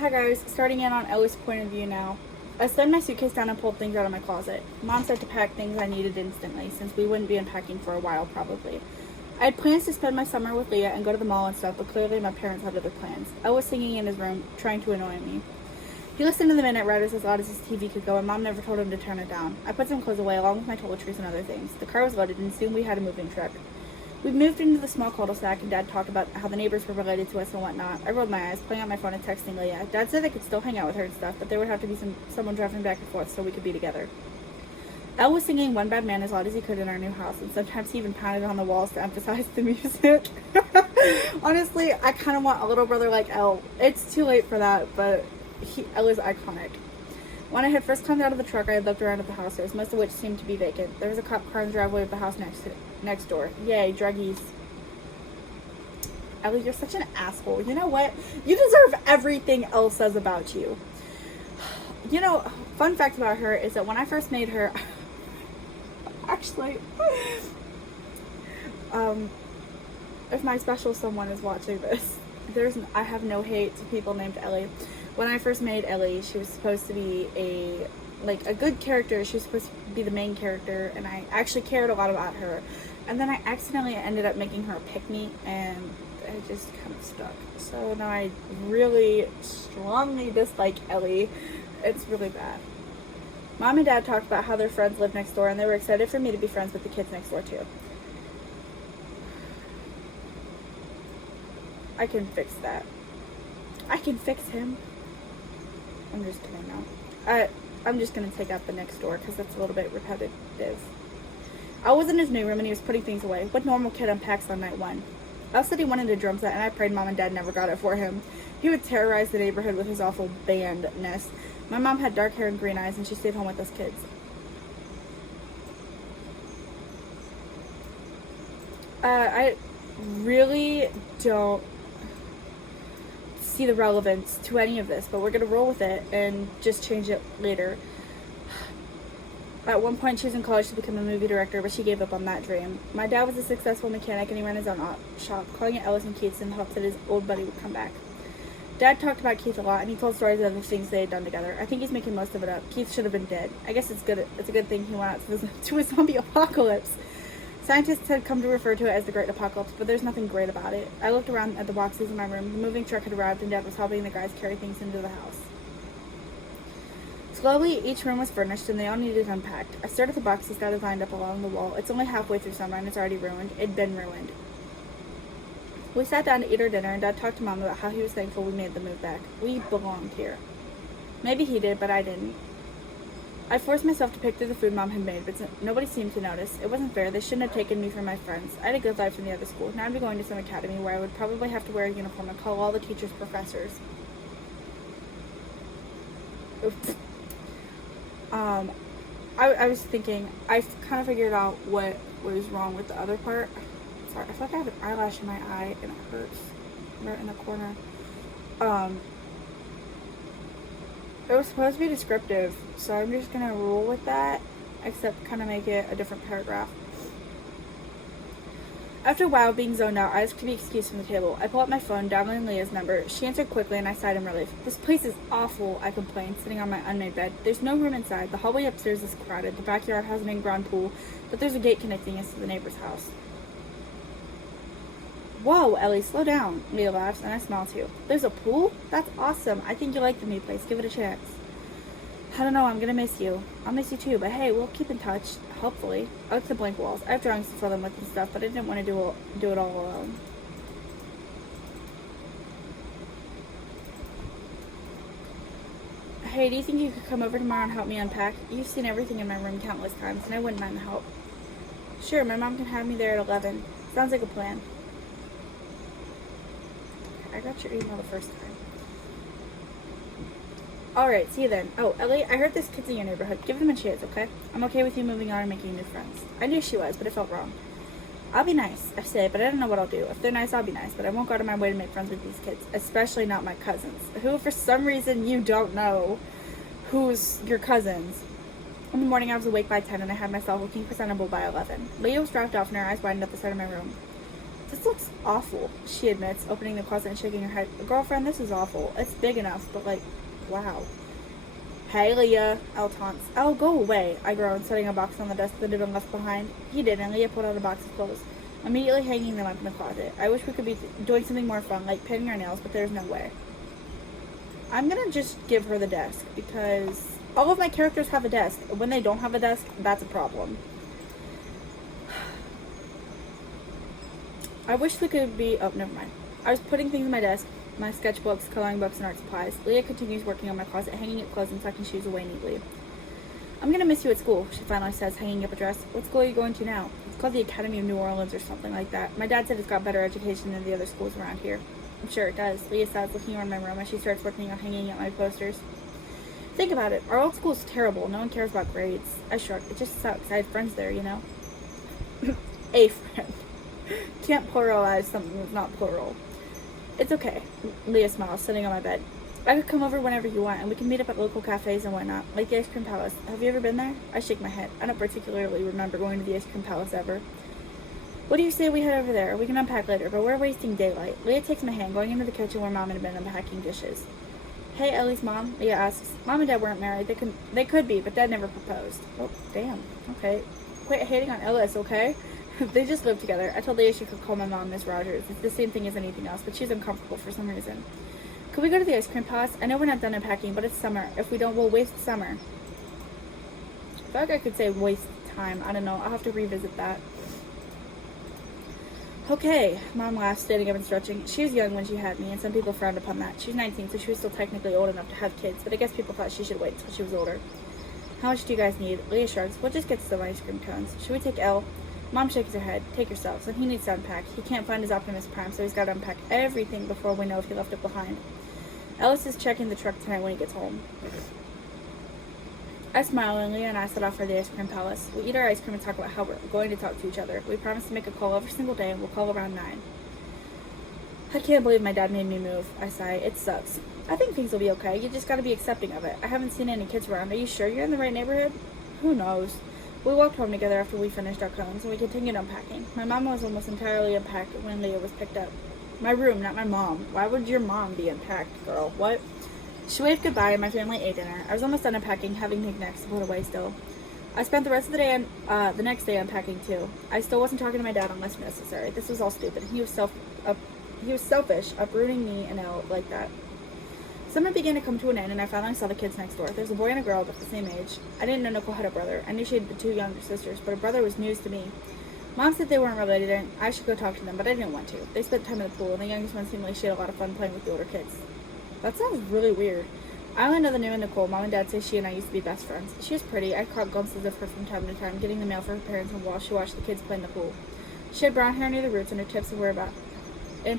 Hi guys, starting in on Ellie's point of view now. I slammed my suitcase down and pulled things out of my closet. Mom started to pack things I needed instantly, since we wouldn't be unpacking for a while probably. I had plans to spend my summer with Leah and go to the mall and stuff, but clearly my parents had other plans. Elle was singing in his room, trying to annoy me. He listened to the Minute Riders as loud as his TV could go, and Mom never told him to turn it down. I put some clothes away along with my toiletries and other things. The car was loaded, and soon we had a moving truck. We moved into the small cul-de-sac, and Dad talked about how the neighbors were related to us and whatnot. I rolled my eyes, pulling out my phone and texting Leah. Dad said I could still hang out with her and stuff, but there would have to be someone driving back and forth so we could be together. Elle was singing One Bad Man as loud as he could in our new house, and sometimes he even pounded on the walls to emphasize the music. Honestly, I kind of want a little brother like Elle. It's too late for that, but Elle is iconic. When I had first climbed out of the truck, I had looked around at the houses, most of which seemed to be vacant. There was a cop car in the driveway of the house next door. Yay, druggies. Elley, you're such an asshole. You know what? You deserve everything Elle says about you. You know, fun fact about her is that when I first made her... Actually... if my special someone is watching this, I have no hate to people named Elley. When I first made Elley, she was supposed to be a good character. She was supposed to be the main character, and I actually cared a lot about her. And then I accidentally ended up making her a pick-me, and I just kind of stuck. So now I really strongly dislike Elley. It's really bad. Mom and Dad talked about how their friends lived next door, and they were excited for me to be friends with the kids next door too. I can fix that. I can fix him. I'm just kidding now. I'm just going to take out the next door because that's a little bit repetitive. I was in his new room and he was putting things away. What normal kid unpacks on night one? I said he wanted a drum set and I prayed Mom and Dad never got it for him. He would terrorize the neighborhood with his awful bandness. My mom had dark hair and green eyes and she stayed home with us kids. I really don't see the relevance to any of this, but we're gonna roll with it and just change it later. At one point she was in college to become a movie director, but she gave up on that dream. My dad was a successful mechanic and he ran his own shop, calling it Ellis and Keith's in hopes that his old buddy would come back. Dad talked about Keith a lot and he told stories of the things they had done together. I think he's making most of it up. Keith should have been dead. I guess it's a good thing he went out to a zombie apocalypse. Scientists had come to refer to it as the Great Apocalypse, but there's nothing great about it. I looked around at the boxes in my room. The moving truck had arrived and Dad was helping the guys carry things into the house. Slowly, each room was furnished and they all needed unpacked. I stared at the boxes that had lined up along the wall. It's only halfway through summer and it's already ruined. It'd been ruined. We sat down to eat our dinner and Dad talked to Mom about how he was thankful we made the move back. We belonged here. Maybe he did, but I didn't. I forced myself to pick through the food Mom had made, but nobody seemed to notice. It wasn't fair. They shouldn't have taken me from my friends. I had a good life in the other school. Now I'd be going to some academy where I would probably have to wear a uniform and call all the teachers professors. Oops. I was thinking, I kind of figured out what was wrong with the other part. Sorry, I feel like I have an eyelash in my eye and it hurts right in the corner. It was supposed to be descriptive, so I'm just gonna rule with that, except kind of make it a different paragraph. After a while being zoned out, I asked to be excused from the table. I pulled out my phone, dialing Leah's number. She answered quickly and I sighed in relief. This place is awful, I complained, sitting on my unmade bed. There's no room inside. The hallway upstairs is crowded. The backyard has an in-ground pool, but there's a gate connecting us to the neighbor's house. Whoa, Elley, slow down. Leah laughs, and I smile too. There's a pool? That's awesome. I think you'll like the new place. Give it a chance. I don't know, I'm gonna miss you. I'll miss you too, but hey, we'll keep in touch. Hopefully. I looked at the blank walls. I have drawings to fill them with and stuff, but I didn't want to do it all alone. Hey, do you think you could come over tomorrow and help me unpack? You've seen everything in my room countless times, and I wouldn't mind the help. Sure, my mom can have me there at 11. Sounds like a plan. I got your email the first time. Alright, see you then. Oh, Elley, I heard this kid's in your neighborhood. Give them a chance, okay? I'm okay with you moving on and making new friends. I knew she was, but it felt wrong. I'll be nice, I say, but I don't know what I'll do. If they're nice, I'll be nice, but I won't go out of my way to make friends with these kids, especially not my cousins, who for some reason you don't know who's your cousins. In the morning, I was awake by 10, and I had myself looking presentable by 11. Leah was dropped off, and her eyes widened at the side of my room. This looks awful, she admits, opening the closet and shaking her head. Girlfriend, this is awful. It's big enough, but like, wow. Hey, Leah, Elle taunts. Oh, go away, I groan, setting a box on the desk that had been left behind. He did, and Leah pulled out a box of clothes, immediately hanging them up in the closet. I wish we could be doing something more fun, like painting our nails, but there's no way. I'm gonna just give her the desk, because all of my characters have a desk. When they don't have a desk, that's a problem. I wish we could be... Oh, never mind. I was putting things in my desk, my sketchbooks, coloring books, and art supplies. Leah continues working on my closet, hanging up clothes and tucking shoes away neatly. I'm gonna miss you at school, she finally says, hanging up a dress. What school are you going to now? It's called the Academy of New Orleans or something like that. My dad said it's got better education than the other schools around here. I'm sure it does, Leah says, looking around my room as she starts working on hanging up my posters. Think about it. Our old school's terrible. No one cares about grades. I shrug. It just sucks. I had friends there, you know? A friend. Can't pluralize something that's not plural. It's okay, Leah smiles, sitting on my bed. I could come over whenever you want, and we can meet up at local cafes and whatnot, like the Ice Cream Palace. Have you ever been there? I shake my head. I don't particularly remember going to the Ice Cream Palace ever. What do you say we head over there? We can unpack later, but we're wasting daylight. Leah takes my hand, going into the kitchen where Mom had been unpacking dishes. Hey, Ellie's mom, Leah asks. Mom and Dad weren't married. They could be, but Dad never proposed. Oh, damn. Okay. Quit hating on Ellis, okay? They just live together. I told Leah she could call my mom Miss Rogers. It's the same thing as anything else, but she's uncomfortable for some reason. Could we go to the Ice Cream Palace? I know we're not done unpacking, but it's summer. If we don't, we'll waste summer. I feel like I could say waste time. I don't know. I'll have to revisit that. Okay, Mom laughs, standing up and stretching. She was young when she had me, and some people frowned upon that. She's 19, so she was still technically old enough to have kids, but I guess people thought she should wait until she was older. How much do you guys need? Leah shrugs. We'll just get some ice cream cones. Should we take Elle? Mom shakes her head. Take yourselves. And he needs to unpack. He can't find his Optimus Prime, so he's got to unpack everything before we know if he left it behind. Ellis is checking the truck tonight when he gets home. I smile, and Leah and I set off for the Ice Cream Palace. We eat our ice cream and talk about how we're going to talk to each other. We promise to make a call every single day, and we'll call around 9. I can't believe my dad made me move. I sigh. It sucks. I think things will be okay. You just got to be accepting of it. I haven't seen any kids around. Are you sure you're in the right neighborhood? Who knows? We walked home together after we finished our cones, and we continued unpacking. My mom was almost entirely unpacked when Leah was picked up. My room, not my mom. Why would your mom be unpacked, girl? What? She waved goodbye, and my family ate dinner. I was almost done unpacking, having knickknacks to put away still. I spent the rest of the day, the next day, unpacking too. I still wasn't talking to my dad unless necessary. This was all stupid. He was selfish, uprooting me and Elle like that. Summer began to come to an end, and I finally saw the kids next door. There's a boy and a girl about the same age. I didn't know Nicole had a brother. I knew she had 2 younger sisters, but a brother was news to me. Mom said they weren't related, and I should go talk to them, but I didn't want to. They spent time in the pool, and the youngest one seemed like she had a lot of fun playing with the older kids. That sounds really weird. I only know the name of Nicole. Mom and Dad say she and I used to be best friends. She was pretty. I caught glimpses of her from time to time, getting the mail for her parents while she watched the kids play in the pool. She had brown hair near the roots, and her tips were about... She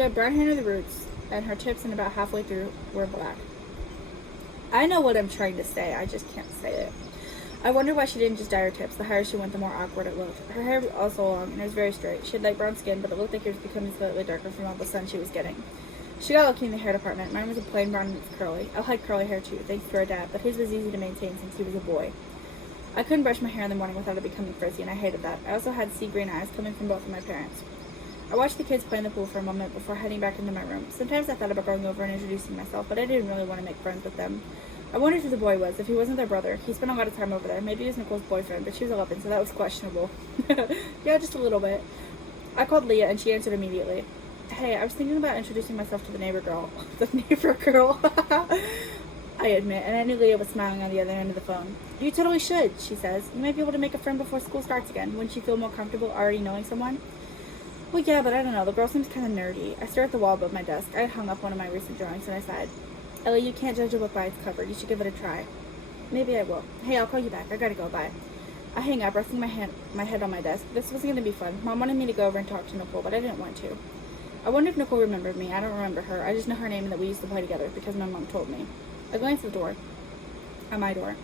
had brown hair near the roots, and her tips and about halfway through were black. I know what I'm trying to say. I just can't say it. I wonder why she didn't just dye her tips. The higher she went, the more awkward it looked. Her hair was also long, and it was very straight. She had light brown skin, but it looked like it was becoming slightly darker from all the sun she was getting. She got lucky in the hair department. Mine was a plain brown and it's curly. I had curly hair too, thanks to our dad, but his was easy to maintain since he was a boy. I couldn't brush my hair in the morning without it becoming frizzy, and I hated that. I also had sea green eyes coming from both of my parents. I watched the kids play in the pool for a moment before heading back into my room. Sometimes I thought about going over and introducing myself, but I didn't really want to make friends with them. I wondered who the boy was, if he wasn't their brother. He spent a lot of time over there. Maybe he was Nicole's boyfriend, but she was 11, so that was questionable. Yeah, just a little bit. I called Leah, and she answered immediately. Hey, I was thinking about introducing myself to the neighbor girl. The neighbor girl? I admit, and I knew Leah was smiling on the other end of the phone. You totally should, she says. You might be able to make a friend before school starts again. Wouldn't you feel more comfortable already knowing someone? Well, yeah, but I don't know. The girl seems kind of nerdy. I stare at the wall above my desk. I had hung up one of my recent drawings, and I sighed. Elley, you can't judge a book by its cover. You should give it a try. Maybe I will. Hey, I'll call you back. I gotta go. Bye. I hang up, resting my head on my desk. This wasn't going to be fun. Mom wanted me to go over and talk to Nicole, but I didn't want to. I wonder if Nicole remembered me. I don't remember her. I just know her name and that we used to play together because my mom told me. I glanced at the door. At my door.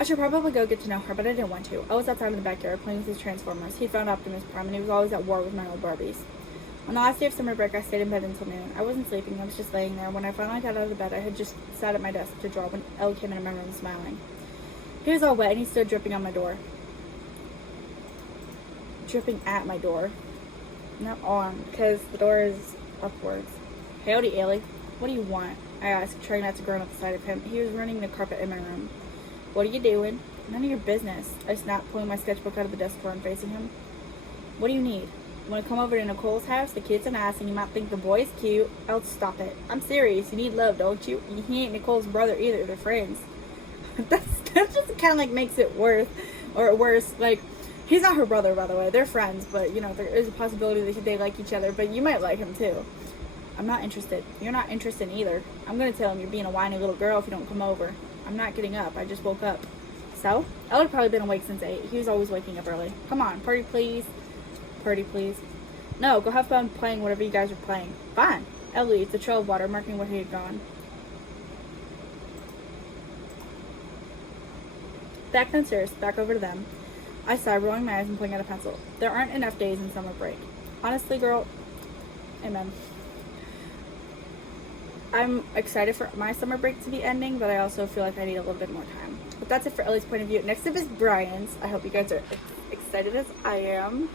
I should probably go get to know her, but I didn't want to. I was outside in the backyard playing with his Transformers. He found Optimus Prime, and he was always at war with my old Barbies. On the last day of summer break, I stayed in bed until noon. I wasn't sleeping. I was just laying there. When I finally got out of the bed, I had just sat at my desk to draw when Elley came into my room smiling. He was all wet, and he stood dripping on my door. dripping at my door. Not on, because the door is upwards. Howdy, Elley. What do you want? I asked, trying not to groan at the sight of him. He was running the carpet in my room. What are you doing? None of your business. I snapped, pulling my sketchbook out of the desk drawer and facing him. What do you need? Want to come over to Nicole's house? The kid's an ass and you might think the boy's cute. I'll stop it. I'm serious. You need love, don't you? He ain't Nicole's brother either. They're friends. that just kind of like makes it worse. Like, he's not her brother, by the way. They're friends, but you know, there is a possibility that they like each other, but you might like him too. I'm not interested. You're not interested either. I'm going to tell him you're being a whiny little girl if you don't come over. I'm not getting up. I just woke up. So? I would have probably been awake since 8. He was always waking up early. Come on, party please. Party please. No, go have fun playing whatever you guys are playing. Fine. Elley, it's a trail of water marking where he had gone. Back downstairs, back over to them. I sighed, rolling my eyes and pulling out a pencil. There aren't enough days in summer break. Honestly, girl, amen. I'm excited for my summer break to be ending, but I also feel like I need a little bit more time. But that's it for Elley's point of view. Next up is Brian's. I hope you guys are excited as I am.